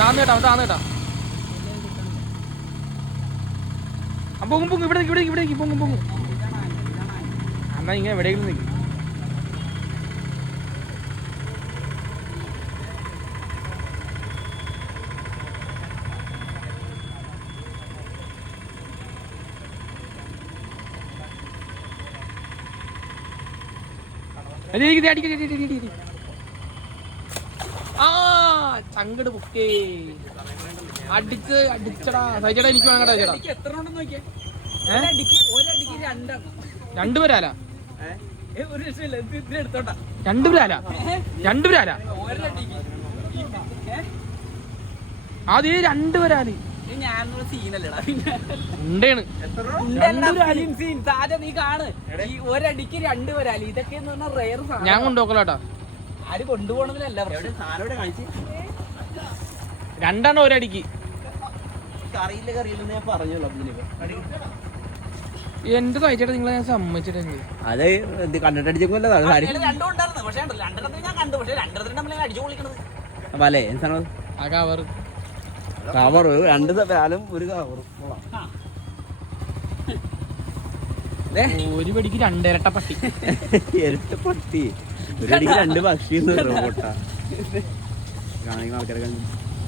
താന്നേട്ടാ പൊങ്ങും ഇവിടേക്ക് പൊങ്ങും എന്നാ ഇങ്ങനെ എവിടെയെങ്കിലും നിൽക്കും. ആ ചങ്കട് പൊക്കേ അടിച്ചടാ സൈജടാ. എനിക്ക് വേണം ചേട്ടാ. രണ്ടുപേരാല അത് രണ്ടുപേരാല് ഒരടിക്ക് രണ്ടുപേരാല്. ഇതൊക്കെ ഞാൻ കൊണ്ടുപോക്കലോട്ടാ. ആര് കൊണ്ടുപോകണമെന്നല്ല, രണ്ടെണ്ണം ഒരടിക്ക്. കറിയില്ല ഞാൻ പറഞ്ഞല്ലോ. എന്റെ തയ്ച്ചേട്ടാ നിങ്ങളെ ഞാൻ സമ്മതിച്ചിട്ടുണ്ട്. അത് കണ്ടിട്ടടിച്ചല്ലേ ആ കവറ് കവർ രണ്ട് പാലും ഒരു കവറും. ഒരു പടിക്ക് രണ്ടിരട്ട പട്ടി. ഇരട്ട പട്ടി ഒരു അടിക്ക് രണ്ട് പക്ഷി പൊട്ടാ കാണിക്കുന്ന ആൾക്കാരെ.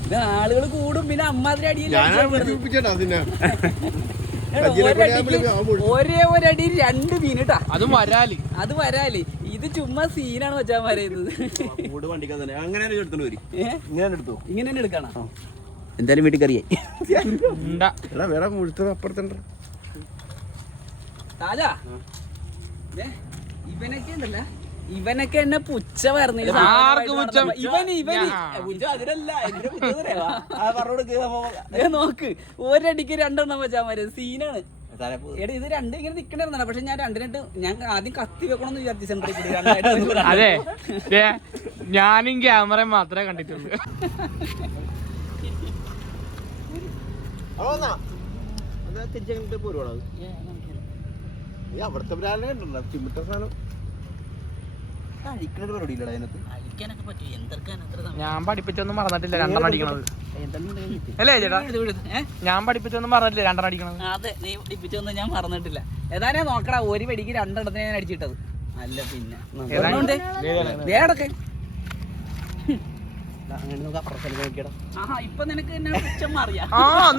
ഇത് ആളുകൾ കൂടും. പിന്നെ അമ്മാതിരി അടിയിൽ ഒരേ ഒരടി രണ്ട് മീൻ കേട്ടാ. അത് വരാല്. ഇത് ചുമ്മാ സീനാണ് വെച്ചാൽ പറയുന്നത്. ഇങ്ങനെ തന്നെ എടുക്കണം. എന്തായാലും വീട്ടിൽ കറിയായി വേറെ മുഴുത്തത് അപ്പുറത്തുണ്ട്. താജാ ഇവനൊക്കെ ഉണ്ടല്ല, ഇവനൊക്കെ എന്നെ പുച്ച പറഞ്ഞില്ല. നോക്ക് ഒരടിക്ക് രണ്ടെണ്ണം വെച്ചാൽ മതി. സീനാണ്. എടാ ഇത് രണ്ടും ഇങ്ങനെ നിക്കണ്ടായിരുന്നോ. പക്ഷെ ഞാൻ രണ്ടിനായിട്ട് ഞാൻ ആദ്യം കത്തി വെക്കണമെന്ന് വിചാരിച്ചു. സെന്ററിൽ അതെ ഞാനും ക്യാമറ മാത്രമേ കണ്ടിട്ടുള്ളൂ. ഞാൻ പഠിപ്പിച്ചൊന്നും മറന്നിട്ടില്ല രണ്ടെണ്ണം അടിക്കണത്. അല്ലേ ചേട്ടാ? ഞാൻ പഠിപ്പിച്ചൊന്നും മറന്നിട്ടില്ല രണ്ടെണ്ണം അടിക്കണത്. അതെ, നീ പഠിപ്പിച്ചൊന്നും ഞാൻ മറന്നിട്ടില്ല. ഏതായാലും നോക്കടാ, ഒരു വെടിക്ക് രണ്ടെണ്ണത്തിന് ഞാൻ അടിച്ചിട്ടത്. അല്ല പിന്നെ ഇപ്പൊ നിനക്ക് എന്നെ പുച്ഛം മാറിയാ.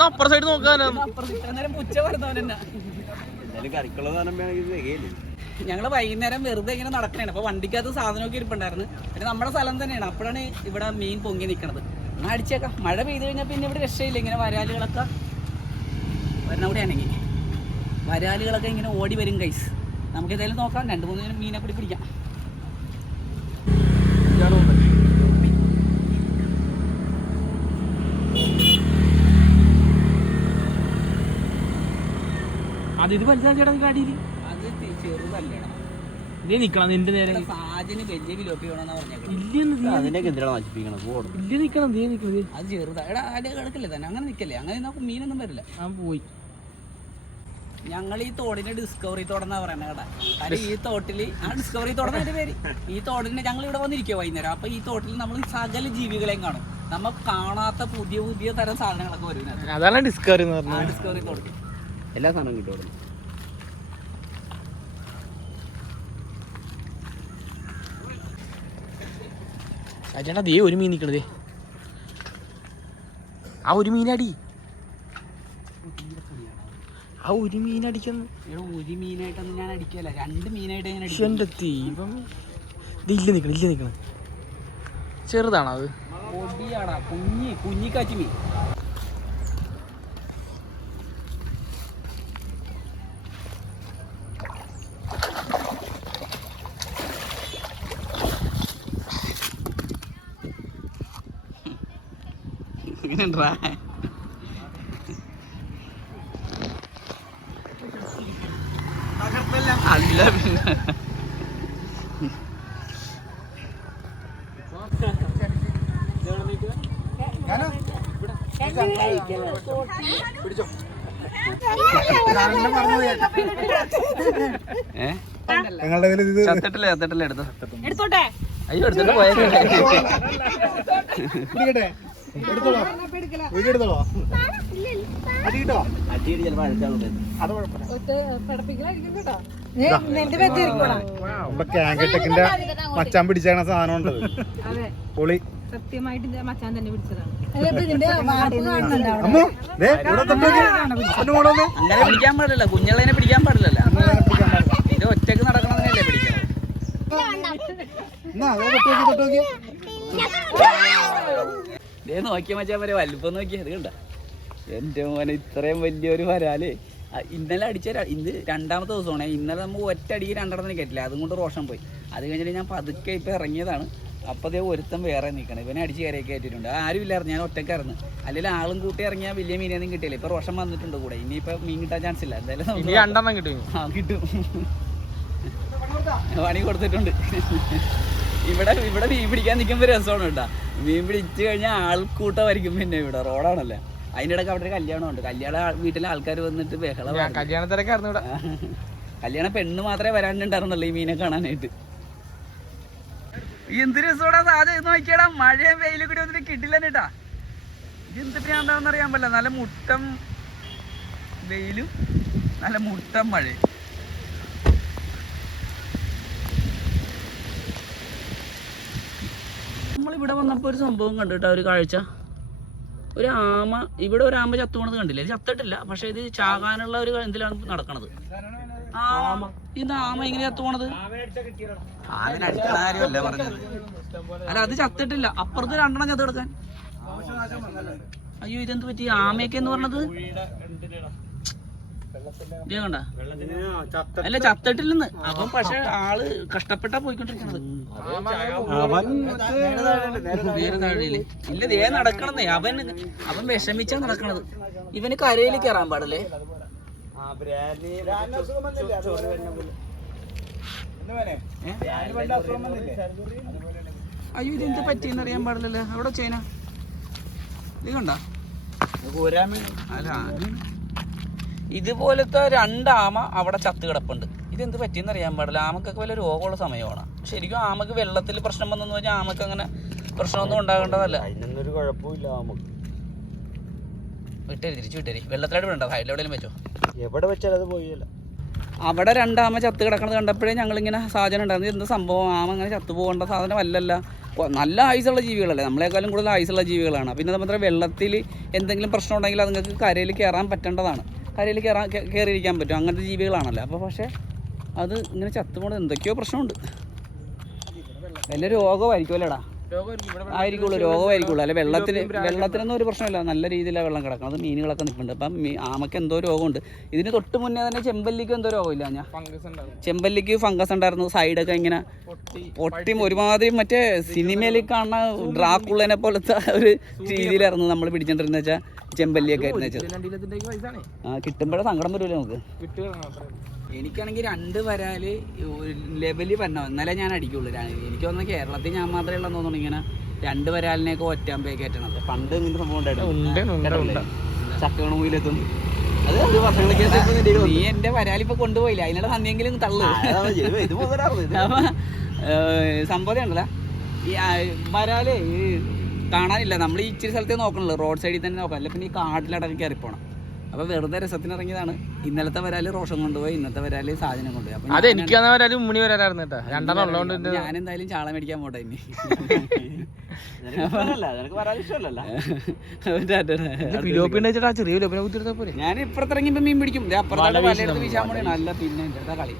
അപ്പുറ സൈഡ് നോക്കാനോ പുച്ഛ വരുന്നവനെന്നാ. ഞങ്ങള് വൈകുന്നേരം വെറുതെ ഇങ്ങനെ നടക്കണേ. അപ്പൊ വണ്ടിക്കകത്ത് സാധനമൊക്കെ ഇരിപ്പുണ്ടായിരുന്നു. പിന്നെ നമ്മുടെ സ്ഥലം തന്നെയാണ്. അപ്പോഴാണ് ഇവിടെ മീൻ പൊങ്ങി നിൽക്കണത്. എന്നാൽ അടിച്ചേക്കാം. മഴ പെയ്ത് കഴിഞ്ഞാൽ പിന്നെ ഇവിടെ രക്ഷയില്ല. ഇങ്ങനെ വരാലുകളൊക്കെ വരണ കൂടെയാണെങ്കിൽ വരാലുകളൊക്കെ ഇങ്ങനെ ഓടി വരും ഗൈസ്. നമുക്ക് ഏതായാലും നോക്കാം. 2-3 മീനെ കൂടി പിടിക്കാം. ഇത് മനസ്സിലാക്കിയാ അടിയിൽ അത് ചെറുതല്ലേടാ. നീ നിക്കണം നിന്റെ നേരെ. സാജന് വലിയ വിലോപ്പി വേണമെന്നാ പറഞ്ഞേക്കുന്നത്. അത് ചെറുതാ. എടാ ആടെ കിടക്കില്ലേ തന്നെ. അങ്ങനെ നിക്കല്ലേ. അങ്ങനെ നോക്കും മീനൊന്നും വരില്ല. പോയി. ഞങ്ങൾ ഈ തോടിന് ഡിസ്കവറി തോടെന്നാ പറയുന്നത് കേട്ടാ. കാരണം ഈ തോട്ടില് ഡിസ്കവറി തോടെന്ന പേര്. ഈ തോടിന് ഞങ്ങൾ ഇവിടെ വന്നിരിക്കുക വൈകുന്നേരം. അപ്പൊ ഈ തോട്ടിൽ നമ്മൾ സകല ജീവികളെയും കാണും. നമ്മൾ കാണാത്ത പുതിയ പുതിയ തരം സാധനങ്ങളൊക്കെ വരും. അതാണ് ഡിസ്കവറി ഡിസ്കവറി തോട്. എല്ലാ സാധനവും കിട്ടും. ചേട്ടാ ദേ ഒരു മീൻ നിക്കണതേ. ആ ഒരു മീനടി. ഒരു മീനടിക്കുന്നു. ഒരു മീനായിട്ടൊന്നും ഞാൻ അടിക്കല. 2 മീനായിട്ട് ഞാൻ എന്റെ ദൈവം. ഇല്ല നിക്കണ ചെറുതാണോ അത്? പൊടിയാടാ. കുഞ്ഞിക്കാച്ചി മീൻ. അല്ല പിന്നെ ചത്തിട്ടില്ല എടുത്തോട്ടെ. അയ്യോ എടുത്തിട്ട് പോയ എടുത്തോളോ വീഡിയോ എടുത്തോളോ അടി കിട്ടോ നമ്മുടെ കാങ്കട്ടക്കിന്റെ മച്ചാൻ പിടിച്ചാണ് സാധനം ഉണ്ടത് പൊളി സത്യമായിട്ട് മച്ചാൻ തന്നെ പിടിച്ചതാണ്. അമ്മോ ദേ ഇവിടെ തൊട്ടോക്കി അങ്ങനെ പിടിക്കാൻ പാടില്ല, കുഞ്ഞുങ്ങളെ പിടിക്കാൻ പാടില്ലല്ലോ. ഇത് ഒറ്റക്ക് നടക്കണതിനല്ലേ പിടിക്കാൻ. തൊട്ടോക്കി ഇതേ നോക്കിയ മച്ചാൻ വരെ വലുപ്പം നോക്കിയാ ഇത് കണ്ട എന്റെ മോനെ ഇത്രയും വലിയൊരു വരാല്. ഇന്നലെ അടിച്ച ഇന്ന് രണ്ടാമത്തെ ദിവസമാണ്. ഇന്നലെ നമുക്ക് ഒറ്റ അടിക്ക് രണ്ടെണ്ണത്തിന് കയറ്റില്ല, അതും കൊണ്ട് റോഷൻ പോയി. അത് കഴിഞ്ഞിട്ട് ഞാൻ പതുക്കെ ഇപ്പം ഇറങ്ങിയതാണ്. അപ്പോൾ അതേ ഒരുത്തം വേറെ നിൽക്കണം, ഇവനെ അടിച്ച് കയറിയൊക്കെ കയറ്റിയിട്ടുണ്ട്. ആരും ഇല്ലായിരുന്നു, ഞാൻ ഒറ്റക്കായിരുന്നു. അല്ലെങ്കിൽ ആളും കൂട്ടി ഇറങ്ങിയാൽ വലിയ മീനൊന്നും കിട്ടിയില്ല. ഇപ്പം റോഷൻ വന്നിട്ടുണ്ട് കൂടെ, ഇനിയിപ്പോൾ മീൻ കിട്ടാൻ ചാൻസ് ഇല്ല. എന്തായാലും കിട്ടും. ആ കിട്ടും, പണി കൊടുത്തിട്ടുണ്ട്. ഇവിടെ മീൻ പിടിക്കാൻ നിൽക്കുമ്പോൾ രസമാണ് കേട്ടോ. മീൻ പിടിച്ചു കഴിഞ്ഞാൽ ആൾക്കൂട്ടമായിരിക്കും. പിന്നെ ഇവിടെ റോഡാണല്ലോ, അതിൻ്റെ ഇടയ്ക്ക് അവിടെ ഒരു കല്യാണമുണ്ട്. വീട്ടിലെ ആൾക്കാർ വന്നിട്ട് ബഹളം. കല്യാണത്തിരക്കായിരുന്നു ഇവിടെ. കല്യാണ പെണ്ണ് മാത്രമേ വരാനുണ്ടായിരുന്നുള്ളൂ ഈ മീനെ കാണാനായിട്ട്. എന്ത് രസോടാ സാധനം നോക്കിയാടാ. മഴയും വെയിലും കൂടി വന്നിട്ട് കിട്ടില്ല കേട്ടാ. എന്ത് പ്രാന്താണെന്ന് അറിയാൻ പറ്റില്ല. നല്ല മുട്ടം വെയിലും നല്ല മുട്ടം മഴയും. നമ്മളിവിടെ വന്നപ്പോൾ ഒരു സംഭവം കണ്ടിട്ടാ, ഒരു കാഴ്ച. ഒരു ആമ, ഇവിടെ ഒരു ആമ ചത്തു പോണത് കണ്ടില്ലേ? ഇത് ചത്തിട്ടില്ല, പക്ഷെ ഇത് ചാകാനുള്ള ഒരു ഇതിലാണ് നടക്കണത്. ഇത് ആമ ഇങ്ങനെ ചത്തു പോണത് അല്ല, അത് ചത്തിട്ടില്ല. അപ്പുറത്ത് രണ്ടെണ്ണം ചത്ത് കിടക്കാൻ. അയ്യോ, ഇതെന്ത് പറ്റി? ആമയൊക്കെ എന്ന് പറഞ്ഞത് കണ്ട അല്ല, ചത്തിട്ടില്ലെന്ന്. അപ്പം പക്ഷെ ആള് കഷ്ടപ്പെട്ടാ പോയിക്കൊണ്ടിരിക്കണത്. വേറെ താഴെയില്ലേ? ഇല്ല, ദേ നടക്കണന്നേ. അവൻ വിഷമിച്ചാ നടക്കണത്. ഇവന് കരയിൽ കയറാൻ പാടല്ലേ? അയ്യോ, ഇതെന്ത് പറ്റിയെന്ന് അറിയാൻ പാടില്ലല്ലോ. അവിടെ ചേന ഇത് കണ്ട. അല്ല, ഇതുപോലത്തെ രണ്ടാമ അവിടെ ചത്ത് കിടപ്പുണ്ട്. ഇതെന്ത് പറ്റിയെന്ന് അറിയാൻ പാടില്ല. ആമക്കൊക്കെ വല്ല രോഗമുള്ള സമയമാണ്. ശരിക്കും ആമക്ക് വെള്ളത്തിൽ പ്രശ്നം വന്നെന്ന് പറഞ്ഞാൽ ആമക്ക് അങ്ങനെ പ്രശ്നമൊന്നും ഉണ്ടാകേണ്ടതല്ല. അതിനൊന്നും കുഴപ്പമില്ല. വിട്ടേരി, തിരിച്ചു വിട്ടേരി. വെള്ളത്തിലായിട്ട് വിടണ്ട, സൈഡിൽ എവിടെയും വെച്ചോ. എവിടെ വെച്ചാൽ അത് പോയില്ല. അവിടെ രണ്ടാമ ചത്ത് കിടക്കണത് കണ്ടപ്പോഴേ ഞങ്ങളിങ്ങനെ സാധനം ഉണ്ടായിരുന്നു. എന്ത് സംഭവം? ആമ അങ്ങനെ ചത്തു പോകേണ്ട സാധനം അല്ലല്ല. നല്ല ആയുസുള്ള ജീവികളല്ലേ, നമ്മളെക്കാളും കൂടുതൽ ആയുസുള്ള ജീവികളാണ്. പിന്നെ അതുമാത്രം വെള്ളത്തിൽ എന്തെങ്കിലും പ്രശ്നം ഉണ്ടെങ്കിൽ അതുങ്ങൾക്ക് കരയിൽ കയറാൻ പറ്റേണ്ടതാണ്. കരയിൽ കയറിയിരിക്കാൻ പറ്റും, അങ്ങനത്തെ ജീവികളാണല്ലോ. അപ്പോൾ പക്ഷേ അത് ഇങ്ങനെ ചത്തുകൊണ്ട് എന്തൊക്കെയോ പ്രശ്നമുണ്ട്. വല്ല രോഗമായിരിക്കുമല്ലേടാ? ആയിരിക്കുള്ളൂ, രോഗമായിരിക്കുള്ളൂ. അല്ലെ വെള്ളത്തിനൊന്നും ഒരു പ്രശ്നമില്ല, നല്ല രീതിയിലാണ് വെള്ളം കിടക്കണം. അത് മീനുകളൊക്കെ നിൽക്കുന്നുണ്ട്. അപ്പം ആമയ്ക്ക് എന്തോ രോഗമുണ്ട്. ഇതിന് തൊട്ട് മുന്നേ തന്നെ ചെമ്പല്ലിക്ക് എന്തോ രോഗമില്ല. ഞാൻ ചെമ്പല്ലിക്ക് ഫംഗസ് ഉണ്ടായിരുന്നു. സൈഡൊക്കെ ഇങ്ങനെ പൊട്ടി ഒരുമാതിരി മറ്റേ സിനിമയിൽ കാണുന്ന ഡ്രാക്കുള്ളനെ പോലത്തെ ഒരു രീതിയിലായിരുന്നു നമ്മൾ പിടിച്ചോണ്ടിരുന്ന വെച്ചാൽ ചെമ്പല്ലിയൊക്കെ ആയിരുന്നു വെച്ചത്. കിട്ടുമ്പോഴേ സങ്കടം വരില്ല നമുക്ക്. എനിക്കാണെങ്കിൽ 2 വരാല് ലെവല് വരണം, എന്നാലേ ഞാൻ അടിക്കുള്ളൂ. എനിക്ക് തോന്നുന്നു കേരളത്തിൽ ഞാൻ മാത്രമേ ഉള്ളതെന്ന് തോന്നുന്നു ഇങ്ങനെ 2 വരാലിനെയൊക്കെ ഒറ്റാമ്പേ കയറ്റണത്. പണ്ട് ഇങ്ങനത്തെ സംഭവം ഉണ്ടായിരുന്നു, ചക്കണൂലെത്തുന്നു. അത് വർഷങ്ങളൊക്കെ നീ എന്റെ വരാലിപ്പോ കൊണ്ടുപോയില്ല, അതിനുള്ള നന്ദിയെങ്കിലും തള്ളു. അപ്പൊ സംഭവം ഉണ്ടല്ലോ, ഈ വരാല് കാണാനില്ല. നമ്മൾ ഈ ഇച്ചിരി സ്ഥലത്തേ നോക്കണല്ലോ, റോഡ് സൈഡിൽ തന്നെ നോക്കാം. അല്ല പിന്നെ ഈ കാട്ടിലടക്കി കയറിപ്പോണം. അപ്പോൾ വെറുതെ രസത്തിന് ഇറങ്ങിയതാണ്. ഇന്നലത്തെ വരാല് റോഷൻ കൊണ്ടുപോയി, ഇന്നത്തെ വരാല് സാധനം കൊണ്ടുപോയി. അപ്പൊ അത് എനിക്ക് വരാലും ഉമ്മണി വരാറായിരുന്നു കേട്ടോ. രണ്ടെണ്ണം ഉള്ളതുകൊണ്ട് ഞാൻ എന്തായാലും ചാള മേടിക്കാൻ പോട്ടെ ഇനി. ഞാൻ ഇപ്പുറത്തിറങ്ങിയപ്പോ മീൻ പിടിക്കും. അപ്പുറത്തെ വലയെടുത്ത് വീശാൻ പോലെയാണ്. അല്ല പിന്നെ എന്താ കളി.